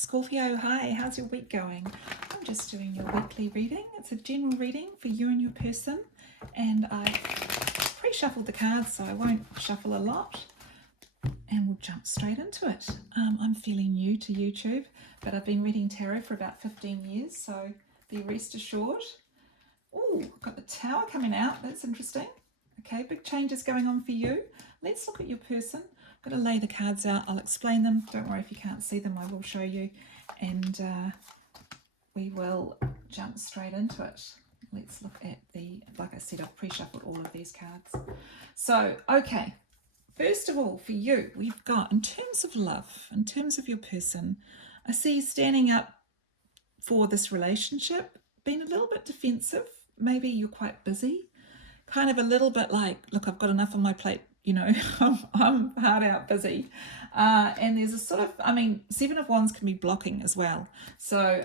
Scorpio, hi, how's your week going? I'm just doing your weekly reading. It's a general reading for you and your person, and I pre-shuffled the cards, so I won't shuffle a lot, and we'll jump straight into it. I'm fairly new to YouTube, but I've been reading tarot for about 15 years, so be rest assured. Oh, I've got the Tower coming out. That's interesting. Okay, big changes going on for you. Let's look at your person. I'm going to lay the cards out. I'll explain them. Don't worry if you can't see them. I will show you. And we will jump straight into it. Let's look at like I said, I've pre-shuffled all of these cards. So, okay. First of all, for you, we've got, in terms of love, in terms of your person, I see you standing up for this relationship, being a little bit defensive. Maybe you're quite busy, kind of a little bit like, look, I've got enough on my plate, you know, I'm hard out busy. And there's a sort of, Seven of Wands can be blocking as well. So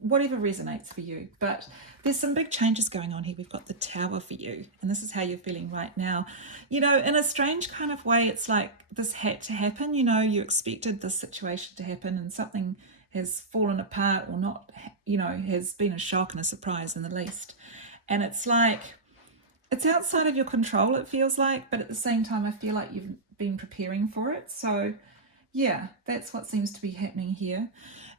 whatever resonates for you. But there's some big changes going on here. We've got the Tower for you, and this is how you're feeling right now. You know, in a strange kind of way, it's like this had to happen. You know, you expected this situation to happen, and something has fallen apart or not, you know, has been a shock and a surprise in the least. And it's like, it's outside of your control, it feels like, but at the same time, I feel like you've been preparing for it. So yeah, that's what seems to be happening here.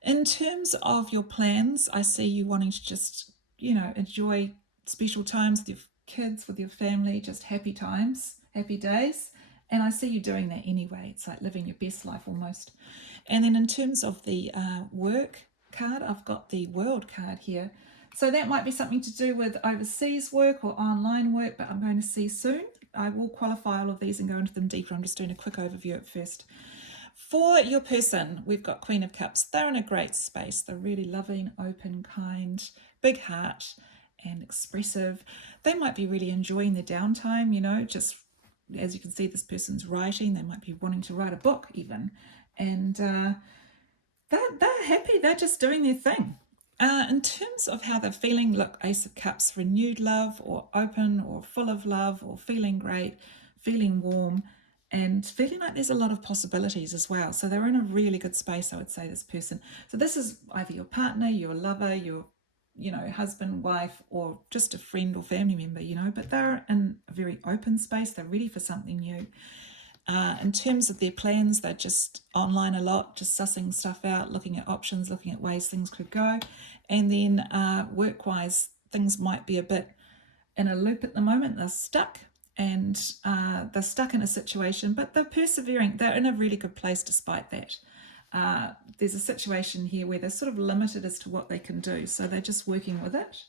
In terms of your plans, I see you wanting to just, you know, enjoy special times with your kids, with your family, just happy times, happy days. And I see you doing that anyway. It's like living your best life almost. And then in terms of the work card, I've got the World card here. So that might be something to do with overseas work or online work, but I'm going to see soon. I will qualify all of these and go into them deeper. I'm just doing a quick overview at first. For your person, we've got Queen of Cups. They're in a great space. They're really loving, open, kind, big heart, and expressive. They might be really enjoying their downtime, you know, just as you can see, this person's writing. They might be wanting to write a book even. And they're happy. They're just doing their thing. In terms of how they're feeling, look, Ace of Cups, renewed love or open or full of love or feeling great, feeling warm, and feeling like there's a lot of possibilities as well. So they're in a really good space, I would say, this person. So this is either your partner, your lover, your, you know, husband, wife, or just a friend or family member, you know, but they're in a very open space. They're ready for something new. In terms of their plans, they're just online a lot, just sussing stuff out, looking at options, looking at ways things could go. And then work-wise, things might be a bit in a loop at the moment. They're stuck, and they're stuck in a situation, but they're persevering. They're in a really good place despite that. There's a situation here where they're sort of limited as to what they can do, so they're just working with it.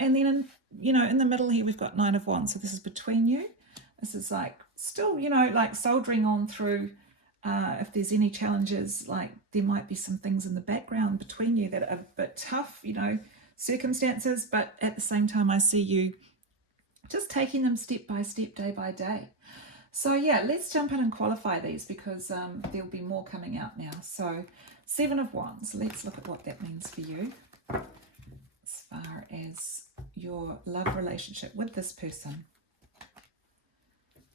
And then, in the middle here, we've got Nine of Wands. So this is between you. This is like still, like soldiering on through. If there's any challenges, like there might be some things in the background between you that are a bit tough, circumstances, but at the same time, I see you just taking them step by step, day by day. So yeah, let's jump in and qualify these because there'll be more coming out now. So Seven of Wands, let's look at what that means for you as far as your love relationship with this person.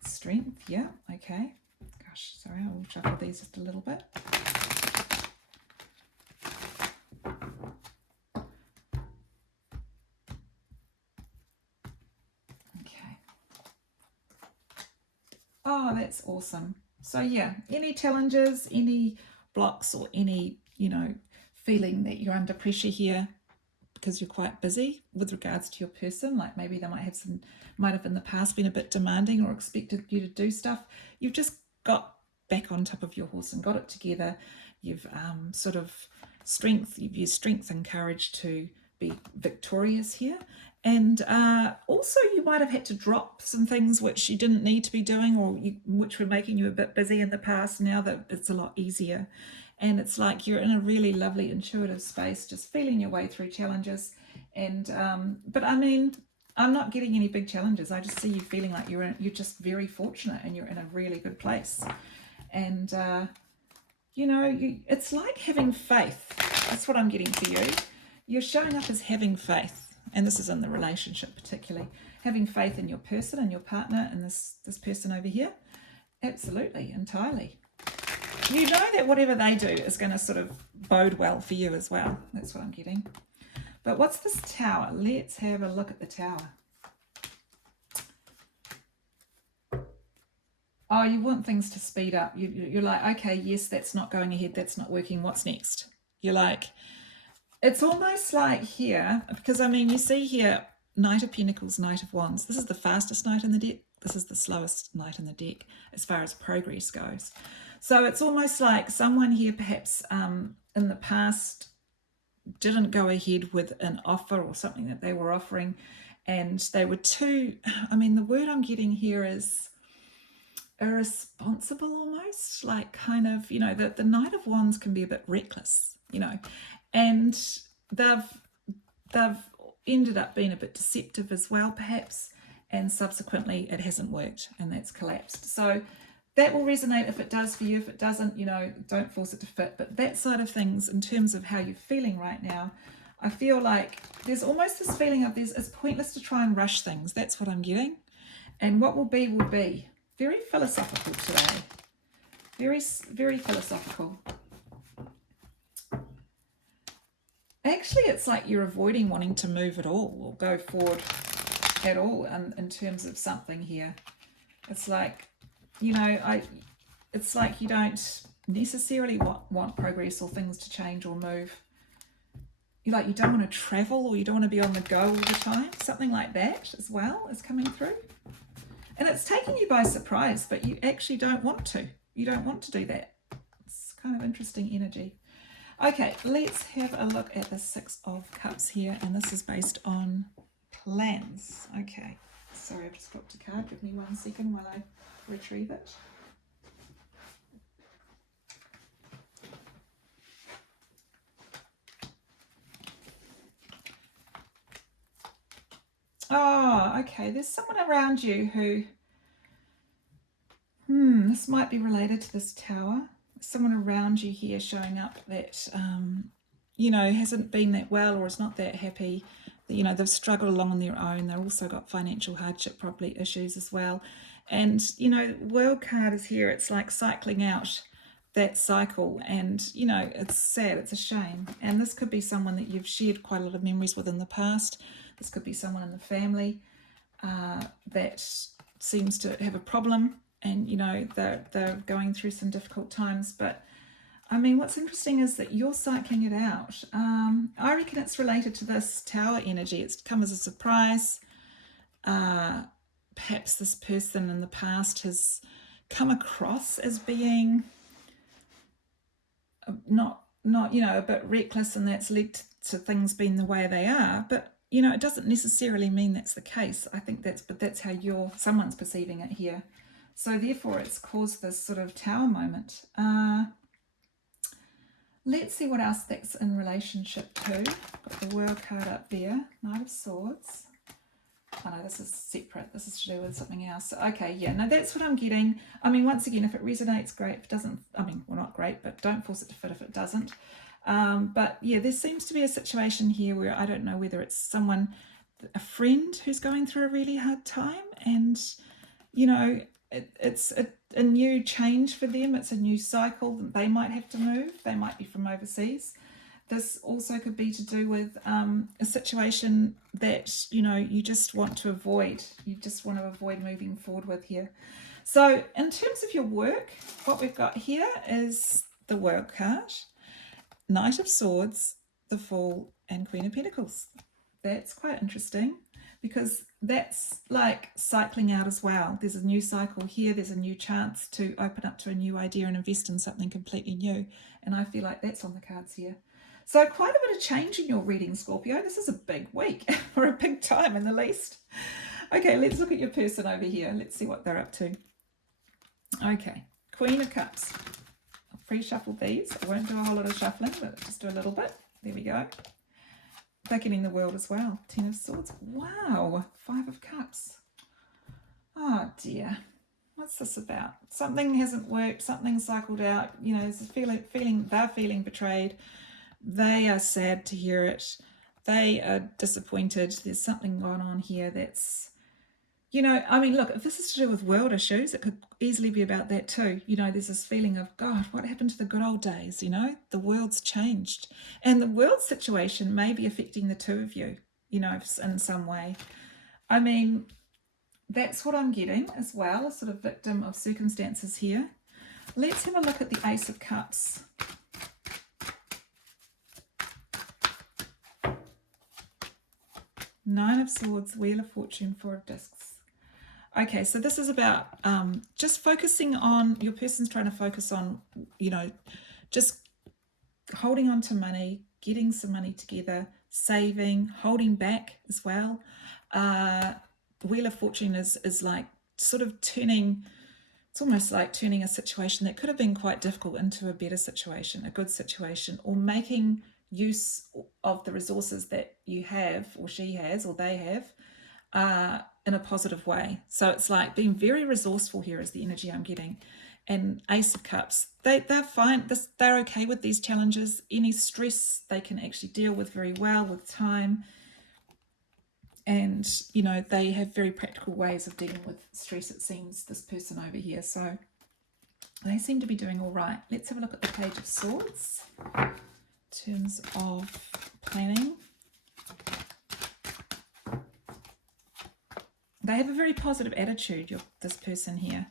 Strength, yeah, okay. Gosh, sorry, I'll shuffle these just a little bit. Okay. Oh, that's awesome. So yeah, any challenges, any blocks, or any, feeling that you're under pressure here because you're quite busy with regards to your person, like maybe they might have in the past been a bit demanding or expected you to do stuff. You've just got back on top of your horse and got it together. You've you've used strength and courage to be victorious here. And also you might have had to drop some things which you didn't need to be doing, or which were making you a bit busy in the past. Now that it's a lot easier. And it's like you're in a really lovely intuitive space, just feeling your way through challenges. And but I'm not getting any big challenges. I just see you feeling like you're just very fortunate and you're in a really good place. And it's like having faith. That's what I'm getting for you. You're showing up as having faith, and this is in the relationship particularly, having faith in your person and your partner and this person over here. Absolutely, entirely. you know that whatever they do is going to sort of bode well for you as well. That's what I'm getting. But what's this Tower? Let's have a look at the Tower. Oh, you want things to speed up. You're like, okay, yes, that's not going ahead. That's not working. What's next? You're like, it's almost like here, because I mean, you see here, Knight of Pentacles, Knight of Wands. This is the fastest knight in the deck. This is the slowest knight in the deck as far as progress goes. So it's almost like someone here perhaps in the past didn't go ahead with an offer or something that they were offering, and they were too, I mean, the word I'm getting here is irresponsible almost, like kind of, you know, the Knight of Wands can be a bit reckless, you know, and they've ended up being a bit deceptive as well perhaps, and subsequently it hasn't worked and that's collapsed. So that will resonate if it does for you. If it doesn't, you know, don't force it to fit. But that side of things, in terms of how you're feeling right now, I feel like there's almost this feeling of it's pointless to try and rush things. That's what I'm getting. And what will be will be. Very philosophical today. Very, very philosophical. Actually, it's like you're avoiding wanting to move at all or go forward at all in terms of something here. It's like, you know, it's like you don't necessarily want progress or things to change or move. You don't want to travel, or you don't want to be on the go all the time. Something like that as well is coming through. And it's taking you by surprise, but you actually don't want to. You don't want to do that. It's kind of interesting energy. Okay, let's have a look at the Six of Cups here, and this is based on plans. Okay, sorry, I've just dropped a card. Give me 1 second while I retrieve it. Oh, okay, there's someone around you who, this might be related to this Tower. Someone around you here showing up that, you know, hasn't been that well or is not that happy. You know, they've struggled along on their own. They've also got financial hardship, probably issues as well. And, you know, World card is here. It's like cycling out that cycle. And, you know, it's sad. It's a shame. And this could be someone that you've shared quite a lot of memories with in the past. This could be someone in the family that seems to have a problem. And, you know, they're going through some difficult times. But, I mean, what's interesting is that you're cycling it out. I reckon it's related to this Tower energy. It's come as a surprise. Perhaps this person in the past has come across as being not you know, a bit reckless, and that's led to things being the way they are. But, you know, it doesn't necessarily mean that's the case. I think that's how someone's perceiving it here. So therefore it's caused this sort of Tower moment. Let's see what else that's in relationship to. Got the World card up there. Knight of Swords. Oh no, this is separate. This is to do with something else. Okay, yeah, no, that's what I'm getting. I mean, once again, if it resonates, great. If it doesn't, I mean, well, not great, but don't force it to fit if it doesn't. But yeah, there seems to be a situation here where I don't know whether it's someone, a friend who's going through a really hard time, and, you know, it's a new change for them. It's a new cycle. They might have to move. They might be from overseas. This also could be to do with a situation that, you know, you just want to avoid. You just want to avoid moving forward with here. So in terms of your work, what we've got here is the World card, Knight of Swords, the Fool, and Queen of Pentacles. That's quite interesting, because that's like cycling out as well. There's a new cycle here. There's a new chance to open up to a new idea and invest in something completely new. And I feel like that's on the cards here. So quite a bit of change in your reading, Scorpio. This is a big week, or a big time in the least. Okay, let's look at your person over here. Let's see what they're up to. Okay, Queen of Cups. I'll pre-shuffle these. I won't do a whole lot of shuffling, but just do a little bit. There we go. They're getting the World as well. 10 of Swords. Wow. 5 of Cups. Oh dear. What's this about? Something hasn't worked. Something cycled out. You know, there's a feeling they're feeling betrayed. They are sad to hear it. They are disappointed. There's something going on here that's You know, I mean, look, if this is to do with world issues, it could easily be about that too. You know, there's this feeling of, God, what happened to the good old days? You know, the world's changed. And the world situation may be affecting the two of you, you know, in some way. I mean, that's what I'm getting as well, a sort of victim of circumstances here. Let's have a look at the Ace of Cups. Nine of Swords, Wheel of Fortune, Four of Discs. Okay, so this is about just focusing on, your person's trying to focus on, you know, just holding on to money, getting some money together, saving, holding back as well. The Wheel of Fortune is like sort of turning, it's almost like turning a situation that could have been quite difficult into a better situation, a good situation, or making use of the resources that you have, or she has, or they have, in a positive way. So it's like being very resourceful here is the energy I'm getting. And Ace of Cups, they're fine. They're okay with these challenges. Any stress they can actually deal with very well with time. And, you know, they have very practical ways of dealing with stress, it seems, this person over here. So they seem to be doing all right. Let's have a look at the Page of Swords in terms of planning. They have a very positive attitude, this person here.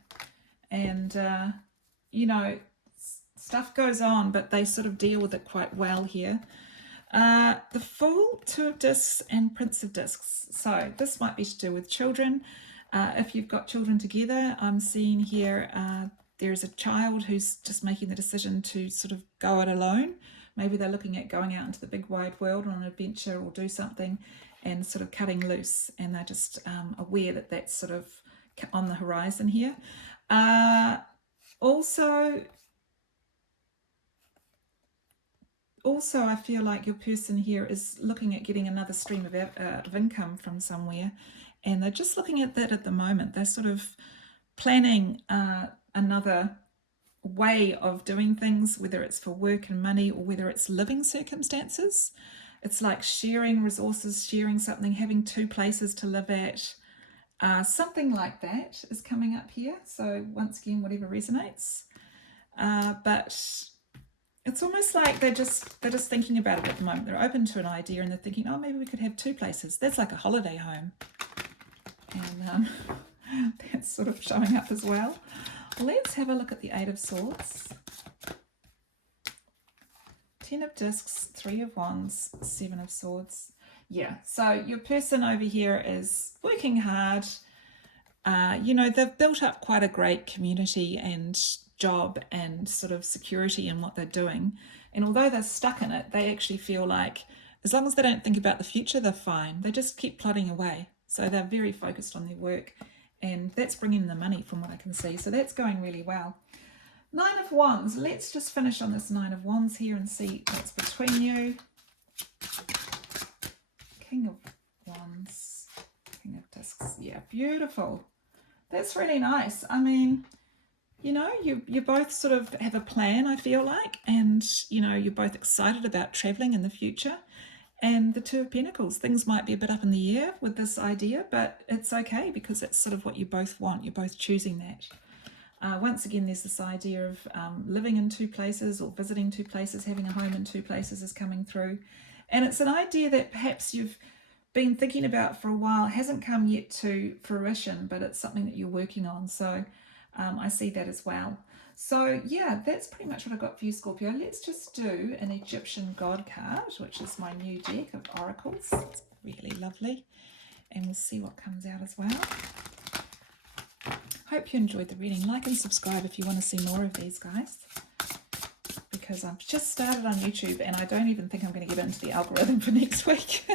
And, you know, stuff goes on, but they sort of deal with it quite well here. The Fool, Two of Discs, and Prince of Discs. So this might be to do with children. If you've got children together, I'm seeing here there's a child who's just making the decision to sort of go it alone. Maybe they're looking at going out into the big wide world on an adventure or do something and sort of cutting loose, and they're just aware that that's sort of on the horizon here. Also, I feel like your person here is looking at getting another stream of income from somewhere, and they're just looking at that at the moment. They're sort of planning another way of doing things, whether it's for work and money or whether it's living circumstances. It's like sharing resources, sharing something, having two places to live at. Something like that is coming up here. So once again, whatever resonates. But it's almost like they're just thinking about it at the moment. They're open to an idea and they're thinking, oh, maybe we could have two places. That's like a holiday home. And that's sort of showing up as well. Let's have a look at the Eight of Swords. Ten of Discs, Three of Wands, Seven of Swords. Yeah, so your person over here is working hard. You know, they've built up quite a great community and job and sort of security in what they're doing. And although they're stuck in it, they actually feel like as long as they don't think about the future, they're fine. They just keep plodding away. So they're very focused on their work, and that's bringing in the money from what I can see. So that's going really well. Nine of Wands. Let's just finish on this Nine of Wands here and see what's between you. King of Wands, King of Discs. Yeah, beautiful. That's really nice. I mean, you know, you both sort of have a plan, I feel like, and, you know, you're both excited about traveling in the future. And the Two of Pentacles, things might be a bit up in the air with this idea, but it's okay because it's sort of what you both want. You're both choosing that. Once again, there's this idea of living in two places or visiting two places, having a home in two places is coming through. And it's an idea that perhaps you've been thinking about for a while, hasn't come yet to fruition, but it's something that you're working on. So I see that as well. So yeah, that's pretty much what I've got for you, Scorpio. Let's just do an Egyptian God card, which is my new deck of oracles. It's really lovely. And we'll see what comes out as well. Hope you enjoyed the reading. Like and subscribe if you want to see more of these, guys. Because I've just started on YouTube and I don't even think I'm going to get into the algorithm for next week.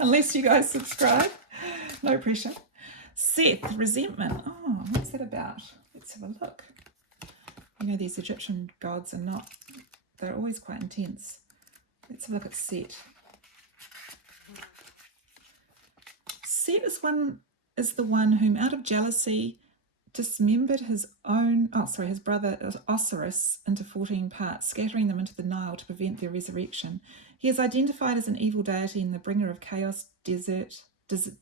Unless you guys subscribe. No pressure. Seth, resentment. Oh, what's that about? Let's have a look. You know, these Egyptian gods are not, they're always quite intense. Let's have a look at Seth. Seth is the one whom out of jealousy dismembered his brother Osiris into 14 parts, scattering them into the Nile to prevent their resurrection. He is identified as an evil deity and the bringer of chaos,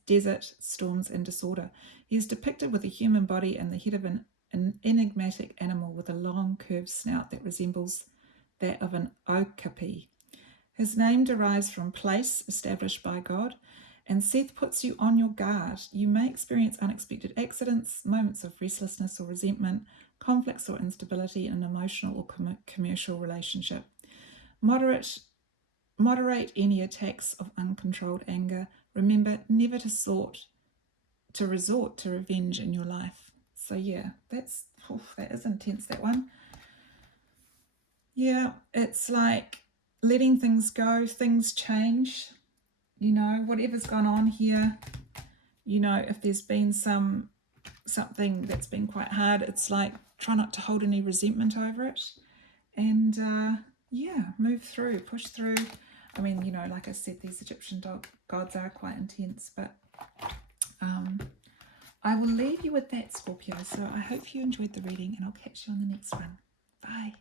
desert, storms, and disorder. He is depicted with a human body and the head of an enigmatic animal with a long curved snout that resembles that of an okapi. His name derives from place established by God, and Seth puts you on your guard. You may experience unexpected accidents, moments of restlessness or resentment, conflicts or instability in an emotional or commercial relationship. Moderate any attacks of uncontrolled anger. Remember never to resort to revenge in your life. So yeah, that is intense, that one. Yeah, it's like letting things go, things change, whatever's gone on here, if there's been something that's been quite hard, it's like try not to hold any resentment over it, and move through, push through. I mean, like I said, these Egyptian gods are quite intense, but I will leave you with that, Scorpio. So I hope you enjoyed the reading, and I'll catch you on the next one. Bye.